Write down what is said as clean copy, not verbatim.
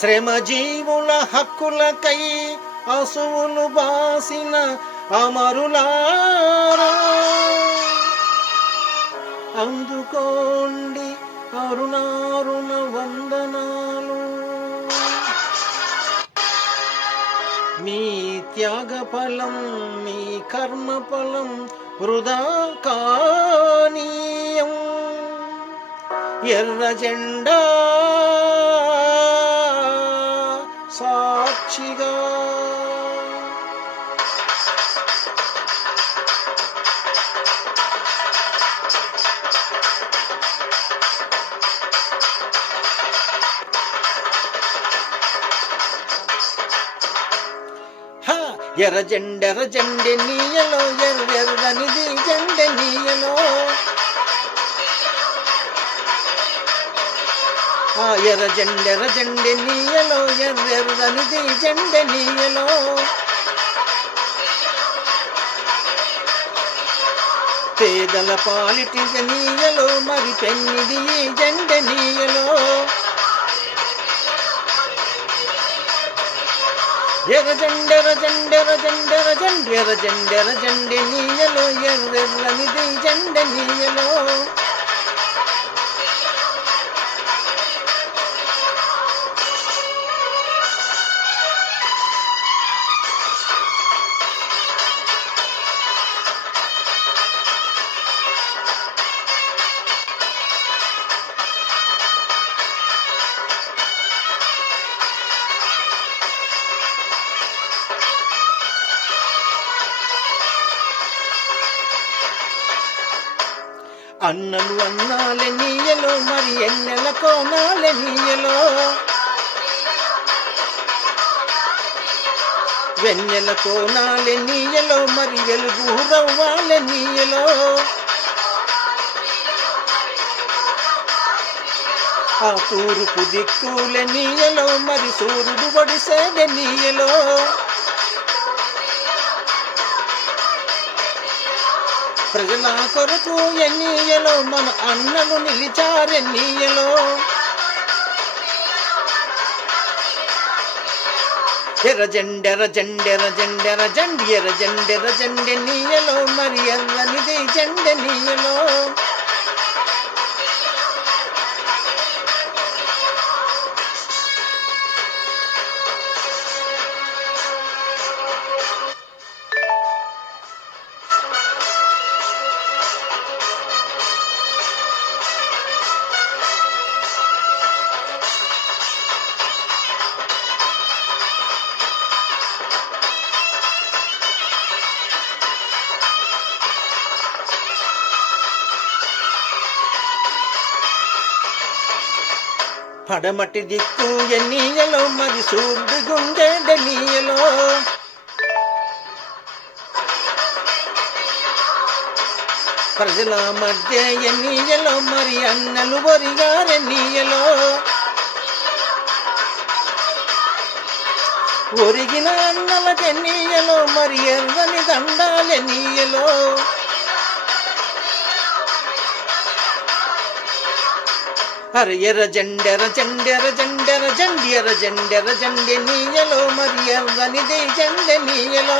శ్రమజీవుల హక్కులకై అసువులు బాసిన అమరులారా, అందుకోండి అరుణారుణ వందనాలు. మీ త్యాగ ఫలం, మీ కర్మ ఫలం వృధా కానీయం. ఎర్ర జెండా సాక్షిగా ఎర్ర జెండె నీయలో, ఎర్రనిది జెండె నీయలో. ఎర్ర జెండె నీయలో, ఎర్రనిది జెండె నీయలో. పేదల పాలిటి నీయలో, మరి పెన్నిది జెండె నీయలో. ఎర్ర జెండె నీయలో, ఎర్రనిది జెండె నీయలో. అన్నలు అన్నాలే నీయలో, మరి ఎన్నెల కోనాలే నీయలో. వెన్నెల కోనాలే నీయలో, మరి వెలుగు రవ్వాలే నీయలో. ఆ తూర్పు దిక్కులే నీయలో, మరి సూర్యుడు ఒడిసేదే నీయలో. ప్రజల కొరకు ఎన్నీయలో, మన అన్నలు నిలిచారెన్నీయలో. ఎర్ర జెండె నీయలో, మరి ఎర్రనిది జెండె నీయలో. పడమటి దిక్కు ఎన్నీయలో, మరి సూర్యుడు గుండె నీయలో. ప్రజల మధ్య ఎన్నీయలో, మరి అన్నలు ఒరిగారెన్నీయలో. ఒరిగిన అన్నల చెన్నీయలో, మరి ఎర్రని దండాలెన్నీయలో. అరే ఎర్ర జెండె నీయలో, మరి ఎర్రనిది జెండె నీయలో.